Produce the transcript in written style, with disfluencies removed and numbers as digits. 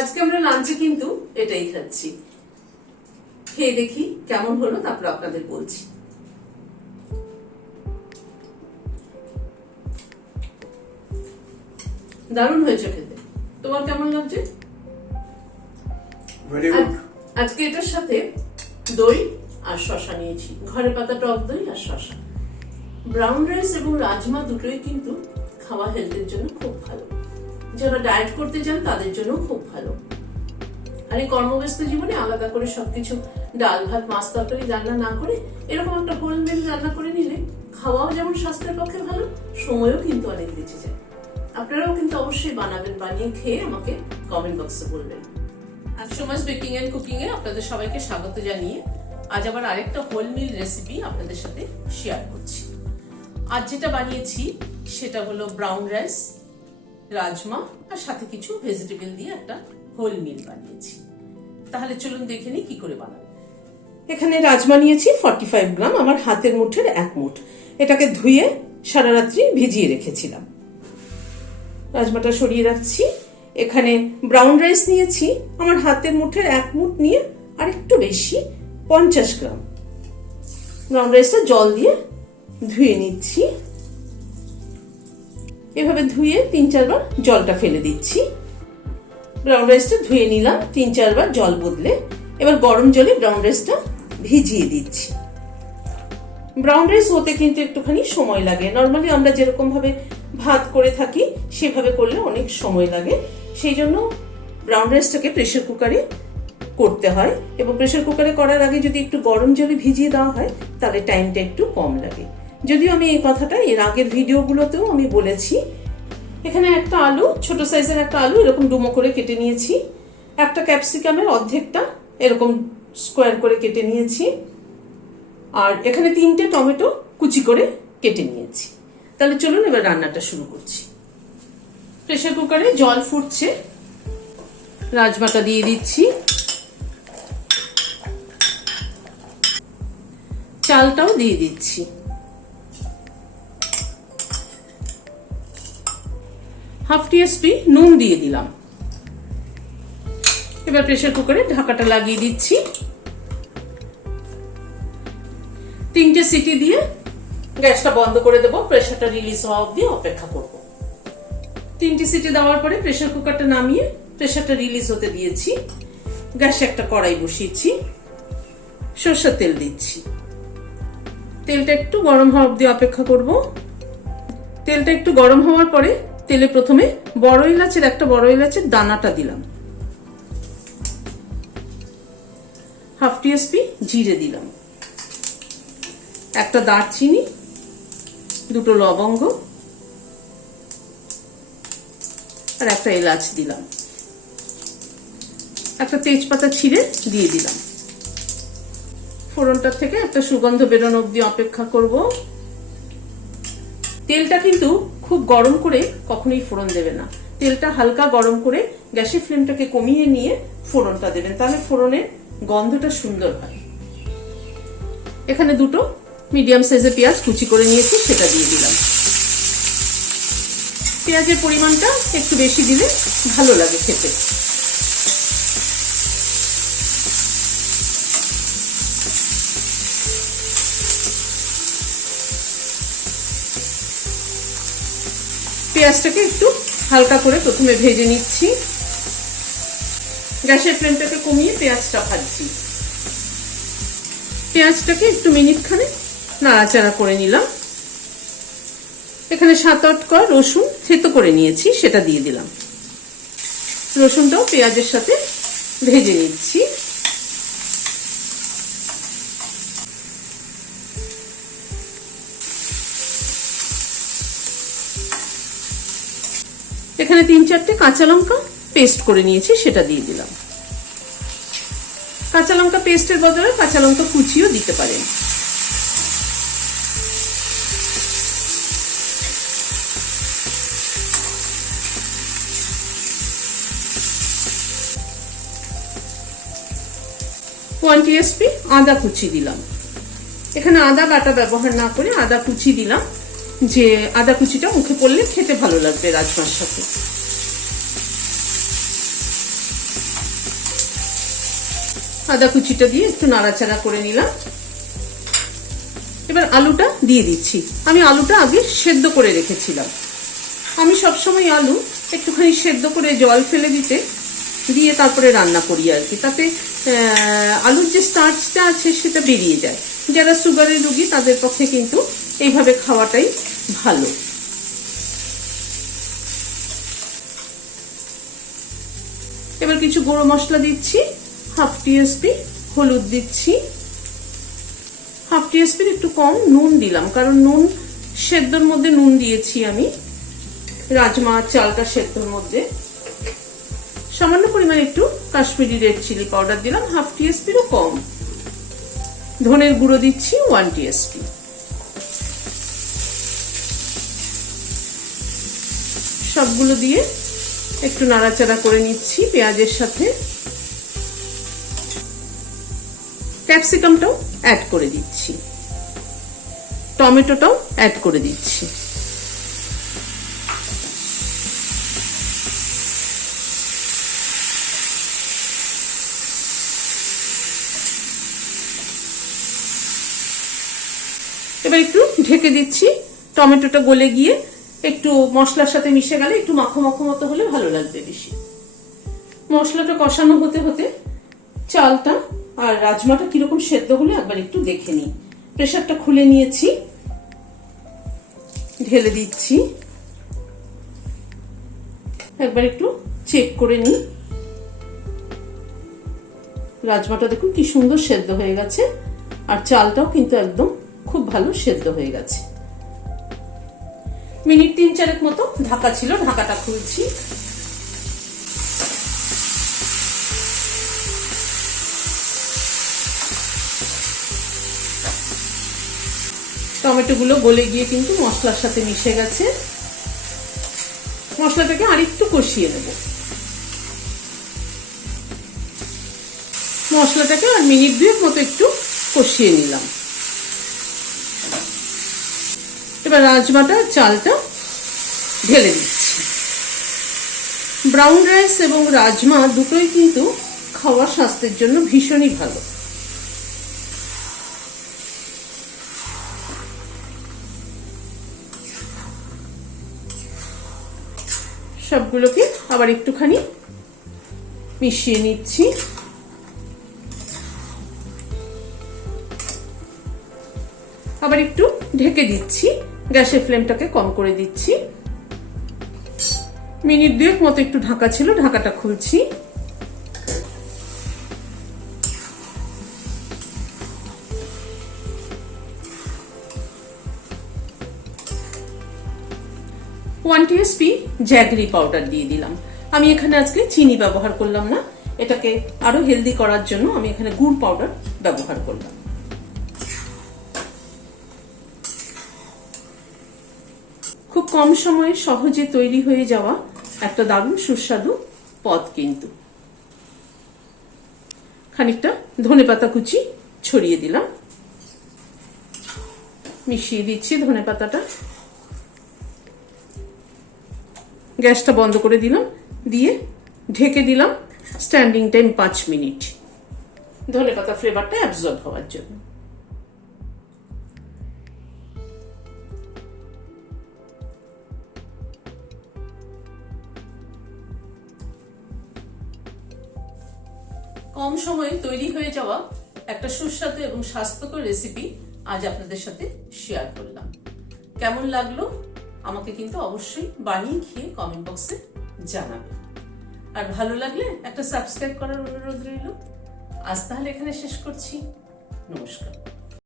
আজকে আমরা লাঞ্চে কিন্তু এটাই খাচ্ছি। খেয়ে দেখি কেমন হলো, তারপর আপনাদের বলছি। দারুণ হয়েছে খেতে। তোমার কেমন লাগছে? আজকে এটার সাথে দই আর শসা নিয়েছি, ঘরে পাতা টক দই আর শসা। ব্রাউন রাইস এবং রাজমা দুটোই কিন্তু খাওয়া হেলথের জন্য খুব ভালো। যারা ডায়েট করতে চান তাদের জন্য খুব ভালো। আর এই কর্মব্যস্ত জীবনে আলাদা করে সবকিছু ডাল ভাত মাছ তরকারি রান্না না করে এরকম একটা হোল মিল রান্না করে নিলে খাওয়াও যেমন স্বাস্থ্যের পক্ষে ভালো, সময়ও কিন্তু অনেক বেঁচে যায়। আপনারাও কিন্তু অবশ্যই বানাবেন, বানিয়ে খেয়ে আমাকে কমেন্ট বক্সে বলবেন। আজ সমাজ বেকিং এন্ড কুকিং এ আপনাদের সবাইকে স্বাগত জানিয়ে আজ আবার আরেকটা হোল মিল রেসিপি আপনাদের সাথে শেয়ার করছি। আজ যেটা বানিয়েছি সেটা হলো ব্রাউন রাইস, রাজমা আর সাথে কিছু ভেজিটেবল দিয়ে একটা হোল মিল বানিয়েছি। তাহলে চলুন দেখে নিই কি করে বানাবো। এখানে রাজমা নিয়েছি 45 গ্রাম, আমার হাতের মুঠের 1 মুঠ। এটাকে ধুয়ে সারা রাত্রি ভিজিয়ে রেখেছিলাম। রাজমাটা সরিয়ে রাখছি। এখানে ব্রাউন রাইস নিয়েছি আমার হাতের মুঠের 1 মুঠ নিয়ে আর একটু বেশি, 50 গ্রাম। ব্রাউন রাইসটা জল দিয়ে ধুয়ে নিচ্ছি। এভাবে ধুয়ে 3-4 বার জলটা ফেলে দিচ্ছি। ব্রাউন রাইসটা ধুয়ে নিলাম 3-4 বার জল বদলে। এবার গরম জলে ব্রাউন রাইসটা ভিজিয়ে দিচ্ছি। ব্রাউন রাইস হতে কিন্তু একটুখানি সময় লাগে। নর্মালি আমরা যেরকম ভাবে ভাত করে থাকি সেভাবে করলে অনেক সময় লাগে। সেই জন্য ব্রাউন রাইসটাকে প্রেসার কুকারে করতে হয়, এবং প্রেসার কুকারে করার আগে যদি একটু গরম জলে ভিজিয়ে দেওয়া হয় তাহলে টাইমটা একটু কম লাগে। যদিও আমি এই কথাটা এর আগের ভিডিওগুলোতেও আমি বলেছি। এখানে একটা আলু, ছোট সাইজের একটা আলু এরকম ডুমো করে কেটে নিয়েছি। একটা ক্যাপসিকামের অর্ধেকটা এরকম স্কোয়ার করে কেটে নিয়েছি। আর এখানে 3টে টমেটো কুচি করে কেটে নিয়েছি। তাহলে চলুন এবার রান্নাটা শুরু করছি। প্রেসার কুকারে জল ফুটছে, রাজমাটা দিয়ে দিচ্ছি। চালটাও দিয়ে দিচ্ছি। হাফ টিস্পুন নুন দিয়ে দিলাম। এবার প্রেসার কুকারে ঢাকাটা লাগিয়ে দিচ্ছি। 3টে সিটি দিয়ে গ্যাসটা বন্ধ করে দেবো। প্রেসারটা রিলিজ হওয়া অবধি অপেক্ষা করব। 3টে সিটি দেওয়ার পরে প্রেসার কুকারটা নামিয়ে প্রেসারটা রিলিজ হতে দিয়েছি। গ্যাসে একটা কড়াই বসিয়েছি, সরষের তেল দিচ্ছি। তেলটা একটু গরম হওয়া অবধি অপেক্ষা করব। তেলটা একটু গরম হওয়ার পরে তেলে প্রথমে একটা বড় এলাচের দানাটা দিলাম। হাফ টিস্পুন জিরে দিলাম, একটা দারচিনি, 2টো লবঙ্গ আর একটা এলাচ দিলাম। একটা তেজপাতা ছিঁড়ে দিয়ে দিলাম। ফোড়নটা থেকে একটা সুগন্ধ বেরোনো অবধি অপেক্ষা করব। তেলটা কিন্তু খুব গরম করে কখনোই ফোড়ন দেবে না। তেলটা হালকা গরম করে গ্যাসের ফ্লেমটাকে কমিয়ে নিয়ে ফোড়নটা দেবেন, তাহলে ফোড়নের গন্ধটা সুন্দর হয়। এখানে 2টো মিডিয়াম সাইজের পেঁয়াজ কুচি করে নিয়েছি, সেটা দিয়ে দিলাম। পেঁয়াজের পরিমাণটা একটু বেশি দিলে ভালো লাগে খেতে। পেঁয়াজটাকে একটু হালকা করে প্রথমে ভেজে নিচ্ছি। গ্যাসের ফ্লেমটাকে কমিয়ে পেঁয়াজটা ভাজছি। পেঁয়াজটাকে একটু মিনিটখানে নাড়াচাড়া করে নিলাম। এখানে 7-8 কোয়া রসুন থেতো করে নিয়েছি, সেটা দিয়ে দিলাম। রসুনটাও পেঁয়াজের সাথে ভেজে নিচ্ছি। এখানে 3-4টে কাঁচা লঙ্কা পেস্ট করে নিয়েছি, সেটা দিয়ে দিলাম। কাঁচা লঙ্কা পেস্টের বদলে কাঁচা লঙ্কা কুচিও দিতে পারেন। ওয়ান টিস্পুন আদা কুচি দিলাম। এখানে আদা বাটা ব্যবহার না করে আদা কুচি দিলাম, যে আদা কুচিটা মুখে পড়লে খেতে ভালো লাগবে রাজমার সাথে। আদা কুচিটা দিয়ে একটু নাড়াচাড়া করে নিলাম। এবার আলুটা দিয়ে দিচ্ছি। আমি আলুটা আগে সেদ্ধ করে রেখেছিলাম। আমি সবসময় আলু একটুখানি সেদ্ধ করে জল ফেলে দিয়ে তারপরে রান্না করি আর কি, তাতে আলুর যে স্টার্চটা আছে সেটা বেরিয়ে যায়। যারা সুগারের রোগী তাদের পক্ষে কিন্তু এইভাবে খাওয়াটাই ভালো। এবার কিছু গুঁড়ো মশলা দিচ্ছি, হাফ টিস্পুন হলুদ দিচ্ছি, হাফ টিস্পুন একটু কম নুন দিলাম, কারণ নুন সেদ্ধর মধ্যে নুন দিয়েছি আমি, রাজমা চালটা সেদ্ধর মধ্যে। সামান্য পরিমাণে একটু কাশ্মীরি রেড চিলি পাউডার দিলাম, হাফ টিস্পুনও কম। ধনের গুঁড়ো দিচ্ছি 1 টিস্পুন। সবগুলো দিয়ে একটু নাড়াচাড়া করে নিচ্ছি পেঁয়াজের সাথে। ক্যাপসিকামটাও অ্যাড করে দিচ্ছি, টমেটোটাও অ্যাড করে দিচ্ছি। এবার একটু ঢেকে দিচ্ছি, টমেটোটা গলে গিয়ে একটু মশলার সাথে মিশে গেলে একটু মাখো মাখো মতো হলে ভালো লাগবে বেশি। মশলাটা কষানো হতে হতে চালটা আর রাজমাটা কিরকম সেদ্ধ হলো একবার একটু দেখে নিই। প্রেসারটা খুলে নিয়েছি, ঢেলে দিচ্ছি, একবার একটু চেক করে নিই। রাজমাটা দেখুন কি সুন্দর সেদ্ধ হয়ে গেছে, আর চালটাও কিন্তু একদম খুব ভালো সেদ্ধ হয়ে গেছে। মিনিট 3-4 মতো ঢাকা ছিল, ঢাকাটা খুলছি। টমেটো গুলো গলে গিয়ে কিন্তু মশলার সাথে মিশে গেছে। মশলাটাকে আরেকটু কষিয়ে নেব। মশলাটাকে আর মিনিট 2 মতো একটু কষিয়ে নিলাম। এবার রাজমাটা চালটা ঢেলে দিচ্ছি। ব্রাউন রাইস এবং রাজমা দুটোই কিন্তু খাওয়া স্বাস্থ্যের জন্য ভীষণই ভালো। সবগুলোকে আবার একটুখানি মিশিয়ে নিচ্ছি। আবার একটু ঢেকে দিচ্ছি, গ্যাসের ফ্লেমটাকে কম করে দিচ্ছি। মিনিট 2 মতো একটু ঢাকা ছিল, ঢাকাটা খুলছি। ওয়ান টিস্পুন জ্যাগরি পাউডার দিয়ে দিলাম। আমি এখানে আজকে চিনি ব্যবহার করলাম না, এটাকে আরো হেলদি করার জন্য আমি এখানে গুড় পাউডার ব্যবহার করলাম। খুব কম সময়ে সহজে তৈরি হয়ে যাওয়া একটা দারুণ সুস্বাদু পদ কিন্তু। খানিকটা ধনেপাতা কুচি ছড়িয়ে দিলাম, মিশিয়ে দিচ্ছি ধনেপাতাটা। গ্যাসটা বন্ধ করে দিলাম, দিয়ে ঢেকে দিলাম স্ট্যান্ডিং টাইম 5 মিনিট, ধনেপাতা ফ্লেভারটা অ্যাবজর্ব হওয়ার জন্য। কম সময়ে তৈরি হয়ে যাওয়া একটা সুস্বাদু এবং স্বাস্থ্যকর রেসিপি আজ আপনাদের সাথে শেয়ার করলাম। কেমন লাগলো আমাকে কিন্তু অবশ্যই বানিয়ে খেয়ে কমেন্ট বক্সে জানাবেন। আর ভালো লাগলে একটা সাবস্ক্রাইব করার অনুরোধ রইল। আজ তাহলে এখানে শেষ করছি। নমস্কার।